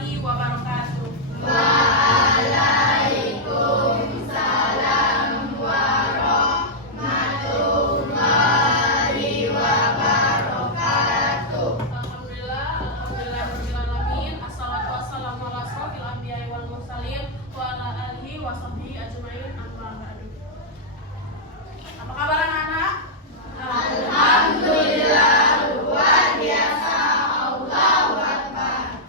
warahmatullahi wabarakatuh. Waalaikumsalam warahmatullahi wabarakatuh. Alhamdulillahirrahmanirrahim. Assalatu wassalamu ala asrofil anbiya'i wal mursalin wa ala alihi wa sahbihi ajma'in amma ba'du. Apa kabar anak-anak? Alhamdulillah, luar biasa. Allahu Akbar.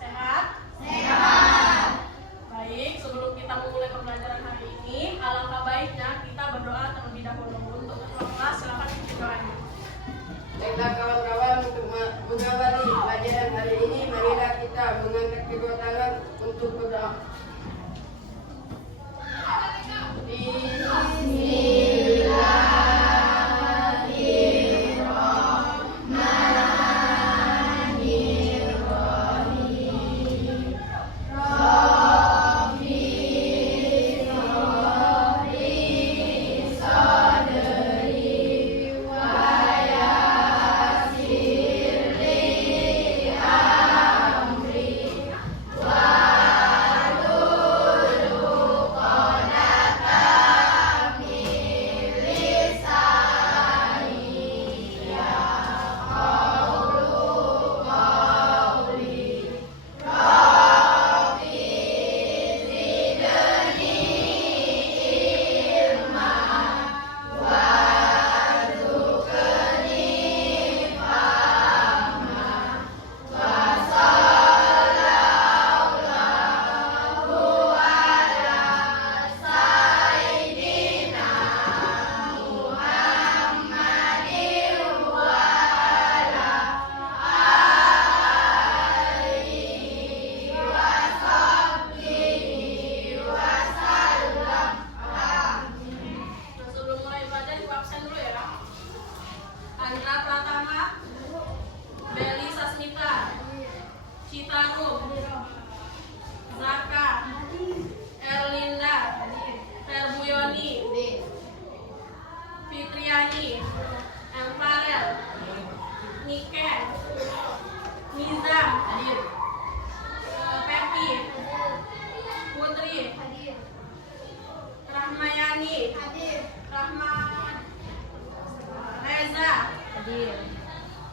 Sehat? Sehat. Baik, sebelum kita memulai pembelajaran hari ini, alangkah baiknya kita berdoa terlebih dahulu. Untuk ketua kelas, silakan ikuti doanya. Baiklah kawan-kawan, untuk mengawali pelajaran hari ini, marilah kita mengangkat kedua tangan untuk berdoa.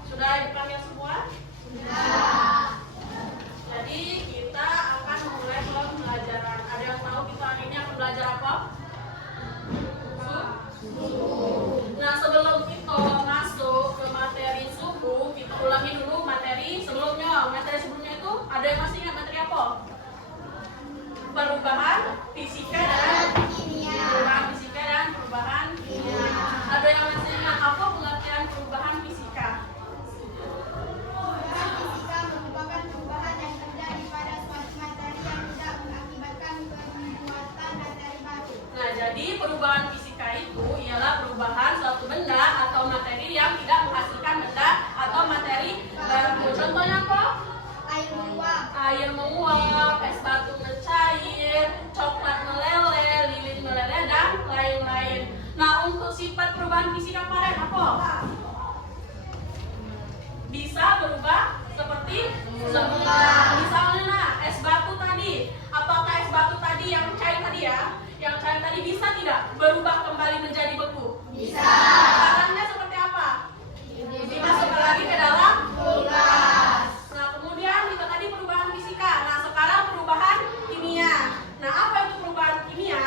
Sudah dipanggil semua? Sudah. Jadi kita akan memulai pembelajaran. Ada yang tahu kita hari ini akan belajar apa? Nah, sebelum kita masuk ke materi suku, kita ulangi dulu materi sebelumnya. Materi sebelumnya itu ada yang masih ingat materi apa? Perubahan fisika dan kimia. Perubahan fisika dan perubahan kimia. Ada yang masih ingat apa pengertian perubahan fisika? Perubahan fisika merupakan perubahan yang terjadi pada suatu materi yang tidak mengakibatkan pembuatan materi baru. Nah, jadi perubahan fisika itu ialah perubahan suatu benda atau materi yang tidak menghasilkan benda atau materi baru. Contohnya apa? Air menguap. Air menguap, es batu mencair, coklat meleleh, lilin meleleh, dan lain-lain. Nah, untuk sifat perubahan fisika kemarin apa? Bisa berubah seperti semula. Misalnya, nah, es batu tadi. Apakah es batu tadi yang cair tadi ya? Yang cair tadi bisa tidak berubah kembali menjadi beku? Bisa. Caranya seperti apa? Dimasukkan lagi ke dalam kulkas. Nah, kemudian itu tadi perubahan fisika. Nah, sekarang perubahan kimia. Nah, apa itu perubahan kimia?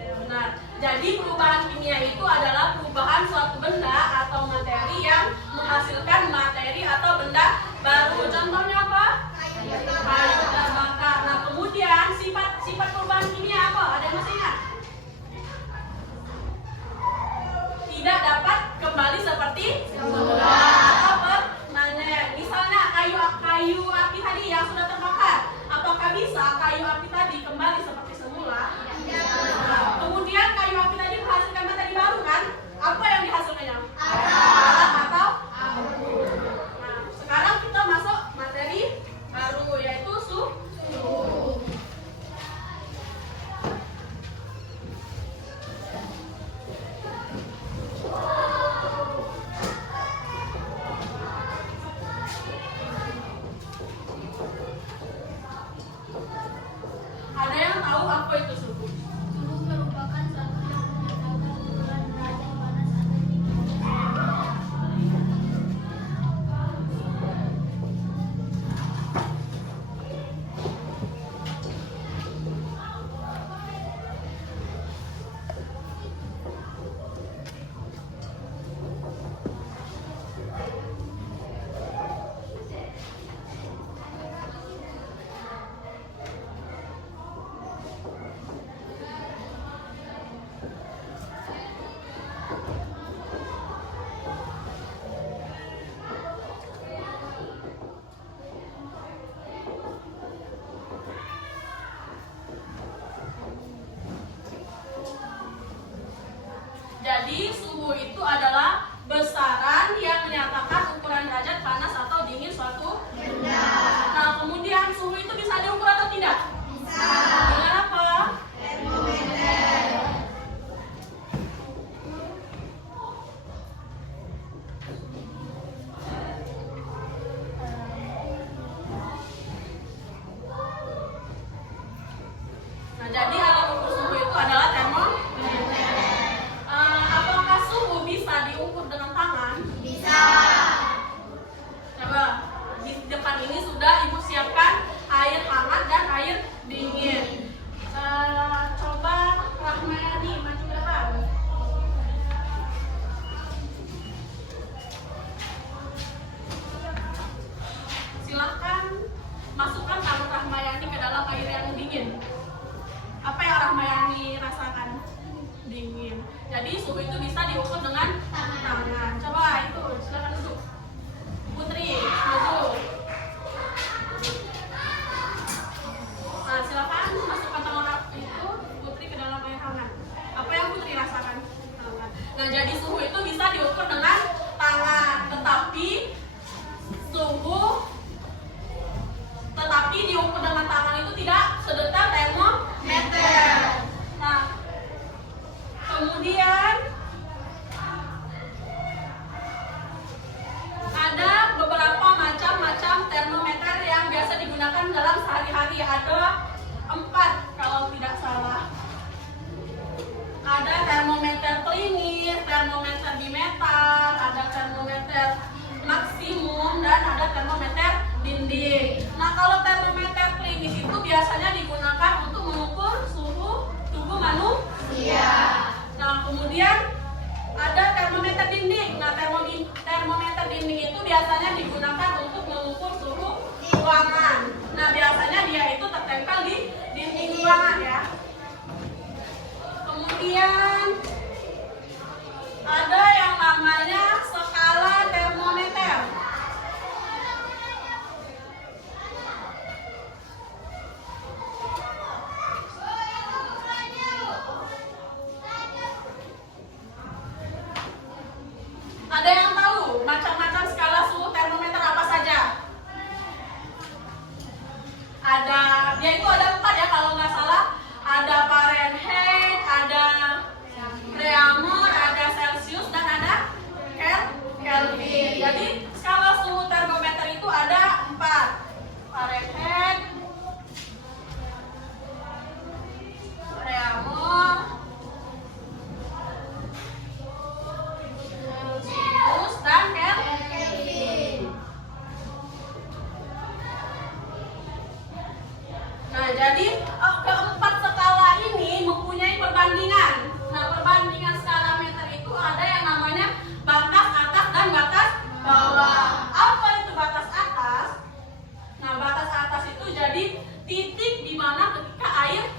Benar. Jadi perubahan kimia itu adalah perubahan suatu benda atau materi yang menghasilkan materi atau benda baru. Contohnya apa? Kayu terbakar. Nah, kemudian sifat perubahan kimia apa? Ada yang masih ingat? Tidak dapat kembali seperti semula atau permanen. Misalnya kayu api tadi yang sudah terbakar. Apakah bisa kayu api tadi kembali seperti semula? Tidak. Kemudian kayu api tadi menghasilkan materi baru kan? Apa yang dihasilkannya? Arang atau abu. Nah, sekarang kita masuk materi baru yaitu suhu. jadi suhu itu adalah besaran yang menyatakan ukuran derajat panas atau dingin suatu benda. Nah, kemudian suhu itu bisa diukur atau tidak? Bisa. Dengan apa? Termometer. Nah, jadi alat ukur suhu itu adalah termometer. Apakah suhu bisa diukur dengan tangan? Bisa. Coba, di depan ini sudah Ibu siapkan air hangat dan air dingin. Coba Rahmayani maju ke depan. Silahkan masukkan tangan Rahmayani ke dalam air yang dingin. Apa yang Rahmayani rasakan? Dingin. Jadi suhu itu bisa diukur dengan tangan. Coba itu, silakan duduk. Putri, maju. Nah, silakan masukkan tangan itu Putri ke dalam air hangat. Apa yang Putri rasakan? Tangan. Nah, jadi suhu itu bisa diukur dengan tangan, tetapi diukur dengan tangan itu tidak sedetail termometer. Nah, kemudian ada beberapa macam termometer yang biasa digunakan dalam sehari-hari. Ada 4 kalau tidak salah. Ada termometer klinis, termometer bimetal, ada termometer maksimum, dan ada termometer dinding. Nah, kalau termometer klinis itu biasanya digunakan untuk mengukur suhu tubuh manusia. Nah, kemudian ada termometer dinding. Nah, termometer dinding itu biasanya digunakan untuk mengukur suhu ruangan. Nah, biasanya dia itu tertempel di dinding ruangan ya. Kemudian ada yang namanya skala termometer. Ada yang tahu macam-macam skala suhu termometer apa saja? Ada, dia itu ada 4 ya kalau nggak salah. Ada Fahrenheit, ada Reaumur, ada Celsius, dan ada Kelvin. Jadi skala suhu termometer itu ada 4. Fahrenheit, Reaumur, Celsius, dan Kelvin. Nah, jadi keempat skala ini mempunyai perbandingan. Nah, perbandingan skala meter itu ada yang namanya batas atas dan batas bawah. Apa itu batas atas? Nah, batas atas itu jadi titik di mana ketika air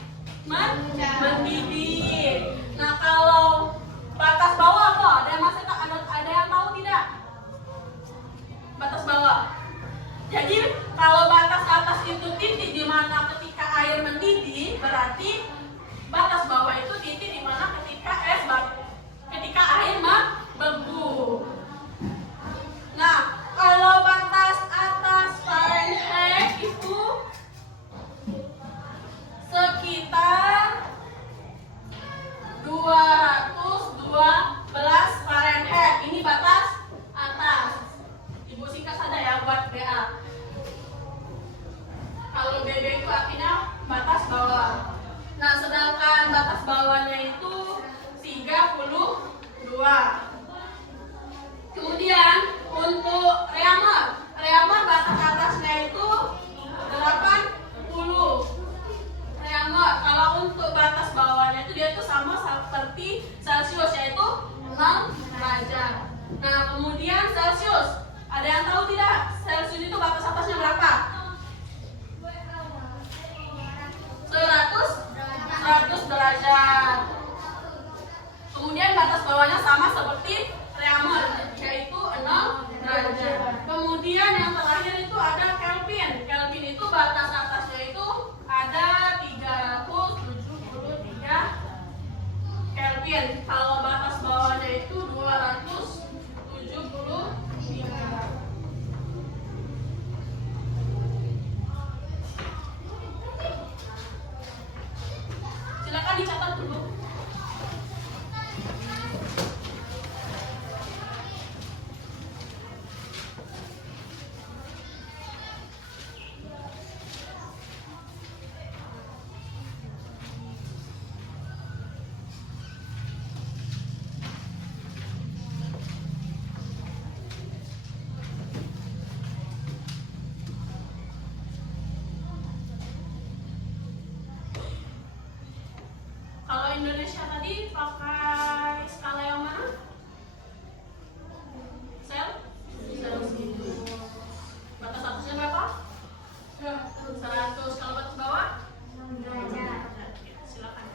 mendidih. Nah, kalau batas bawah apa? Ada yang tahu tidak? Batas bawah. Jadi kalau batas atas itu titik di mana ketika air mendidih, berarti batas bawah itu titik di mana ketika air membeku. Nah, kalau batas atas Fahrenheit itu sekitar 212 Fahrenheit. Ini batas atas. Ibu singkat saja ya buat BA. Kalau BB itu artinya batas bawah. Nah, sedangkan batas bawahnya itu 32. Kemudian untuk Reaumur batas atasnya itu 80. Reaumur. Kalau untuk batas bawahnya itu dia itu sama seperti Celsius, yaitu 0 derajat. Nah, kemudian Celsius. Ada yang tahu tidak? Celsius itu batas atasnya berapa? 100 derajat. Kemudian batas bawahnya sama seperti Reaumur, yaitu 0 derajat. Kemudian yang terakhir itu ada Kelvin. Kelvin itu batas atasnya itu ada 373 Kelvin. Kalau batas bawahnya kita duduk. Kalau Indonesia tadi pakai skala yang mana? Celsius. Batas atasnya berapa? 100. Kalau batas bawah? Oke, silakan.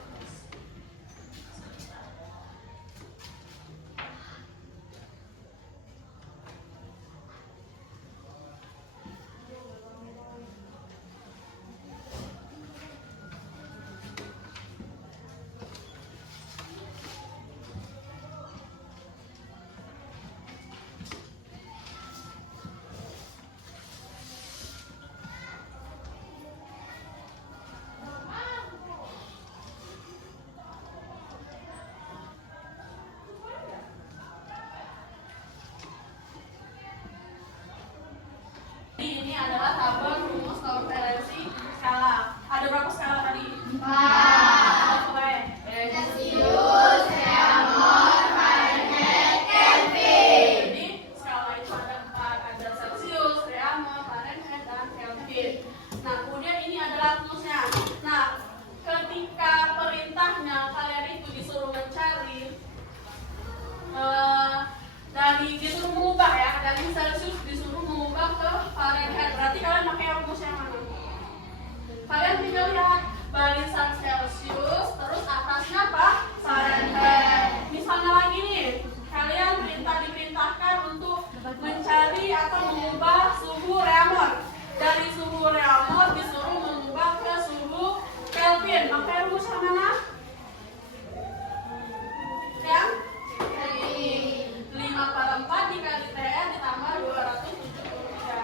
Ini adalah tabel rumus konferensi skala. Ada berapa skala tadi? 4. Celsius, Reaumur, Fahrenheit, Kelvin. Jadi skala itu ada 4, ada Celsius, Reaumur, Fahrenheit, dan Kelvin. Nah, kemudian ini adalah rumusnya. Nah, ketika perintahnya kalian itu disuruh mencari dari disuruh mengubah ya, dari Celsius disuruh mengubah ke Fahrenheit. Berarti kalian pakai rumus yang mana? Kalian tinggal lihat barisan Celsius, terus atasnya apa? Fahrenheit. Misalnya lagi nih, kalian diperintahkan untuk mencari atau mengubah suhu Reaumur. Dari suhu Reaumur disuruh mengubah ke suhu Kelvin. Pakai rumus yang mana? Yang 5/4 dikali TR ditambah 273.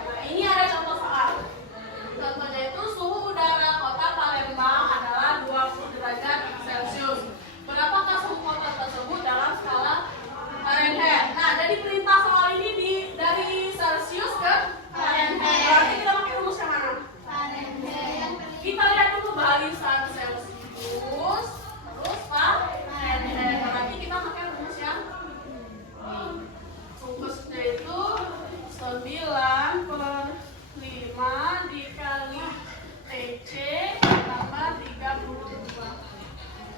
Nah, ini ada contoh soal. Contohnya itu suhu udara kota Palembang adalah 20 derajat Celcius. Berapakah suhu kota tersebut dalam skala Fahrenheit? Nah, jadi perintah soal ini dari Celcius ke Fahrenheit. Berarti kita pakai rumus yang mana? Kita lihat dulu barisan Celsius, terus Fahrenheit. Berarti kita pakai rumus yang rumusnya itu 9/5 dikali TC tambah 32.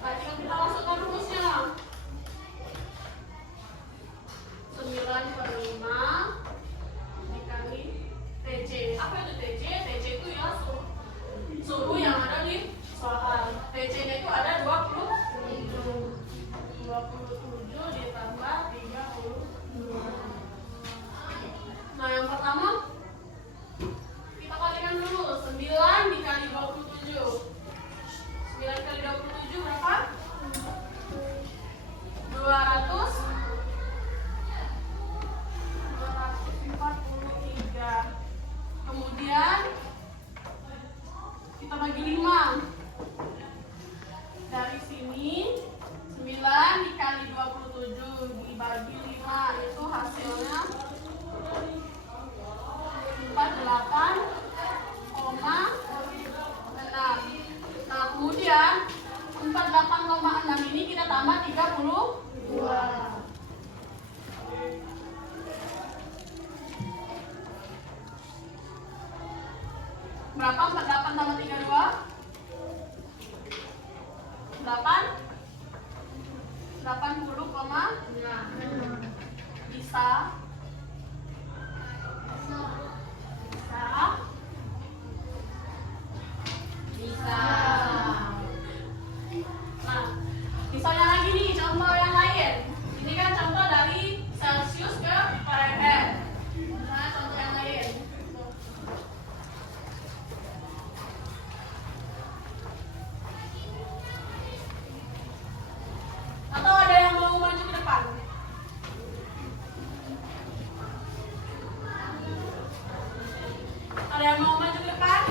Nah, kita masukkan rumusnya. 9/5 dikali TC. Apa itu TC? TC itu ya suhu yang ada di soal. TC-nya itu ada 27 ditambah 32. Nah, yang pertama kita kalikan dulu. 9 dikali 27. 9 kali 27 berapa? 243. Kemudian kita bagi 5. Dari sini 9 dikali 27 dibagi 5 itu hasilnya 48,6. Nah, kemudian 48,6 ini kita tambah 32. Berapa 48 tambah 32? 80,6. Bisa Nah, misalnya lagi nih contoh yang lain. Ini kan contoh dari Celsius ke Fahrenheit. Misalnya contoh yang lain. Atau ada yang mau maju ke depan? Ada yang mau maju ke depan?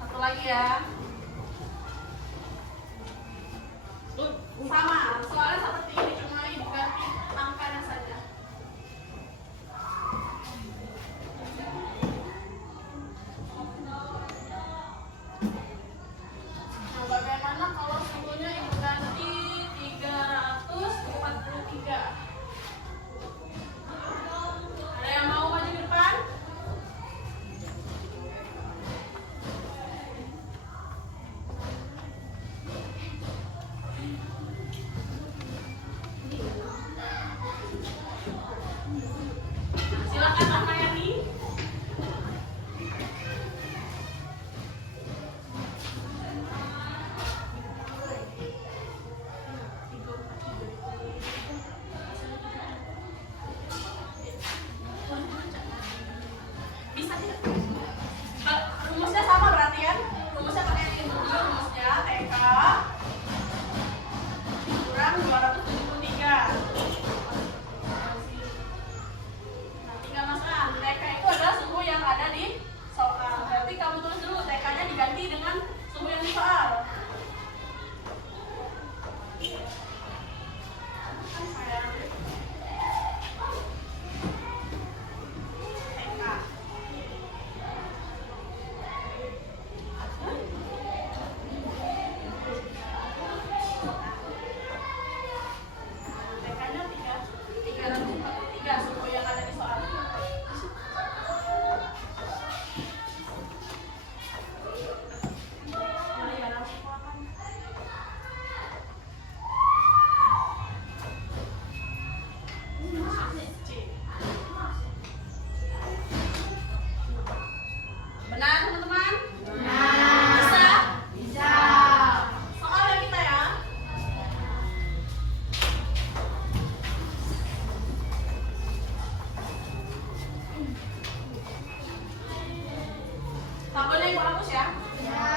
Satu lagi ya. Sama, soalnya seperti ini, cuma ini ganti angkanya saja. Nah, bagaimana kalau suhunya ibu ganti 343? Ada yang mau maju ke depan? Silakan Rahmayani. Bisa tidak? Rumusnya sama berarti ya? Rumusnya pakai yang ini dulu, rumusnya TK kurang 273. Nah, tinggal masukkan TK itu adalah suhu yang ada di soal. Berarti kamu tulis dulu TK-nya diganti dengan suhu yang di soal. Kan saya TK. TK-nya 343 suhu yang ada di soal. Nah, ya, langsung makan. C. Benar teman-teman? Bisa? Bisa. Soalnya kita ya. Tabelnya ibu hapus ya. Ya.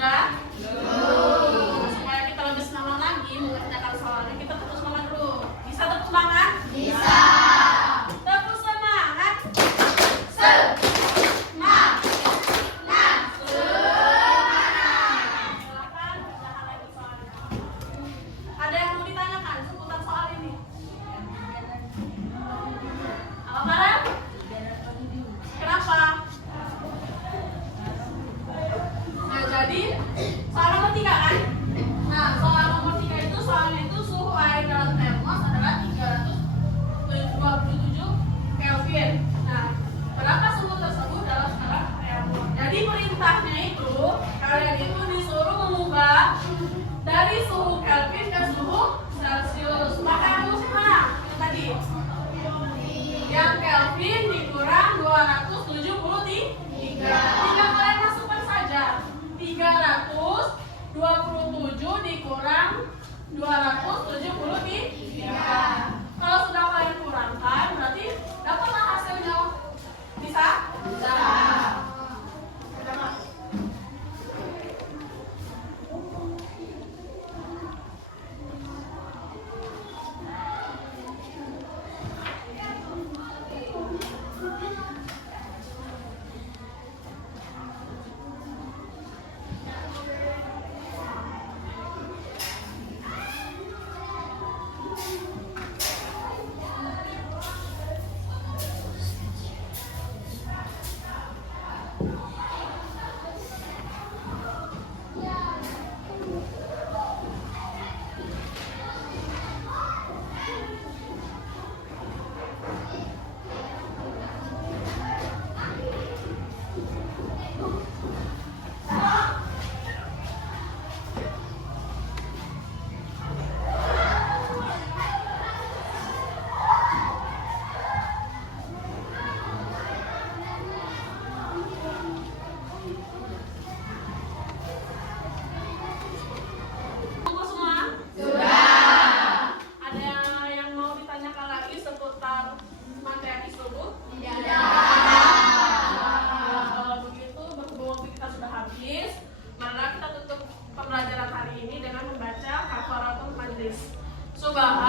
Sudah? Supaya kita lebih semangat lagi mengerjakan soalnya, kita terus semangat dulu. Bisa terus semangat? Bisa. Terus semangat. Silakan kerjakan lagi soalnya. Ada yang mau ditanyakan seputar soal ini? Apa Farah? Kenapa? Nah, jadi soal nomor 3 kan? Nah, soal nomor 3 itu soalnya itu suhu air dalam termos adalah 327 Kelvin. Nah, berapa suhu tersebut dalam skala termos? Jadi perintahnya itu kalian itu disuruh mengubah dari suhu Kelvin ke suhu Celcius. Maka yang rumusnya mana? Yang tadi. Yang Kelvin dikurang 273. Tinggal kalian masukkan saja. 327 dikurang 273. Kalau sudah kalian kurangkan, berarti dapatlah hasilnya. Bisa? Bisa. Tunggu semua? Sudah. Ada yang mau ditanyakan lagi seputar materi suhu? Kalau begitu, berhubung waktu kita sudah habis, marilah kita tutup pembelajaran hari ini dengan membaca kafaratul majlis. Subhan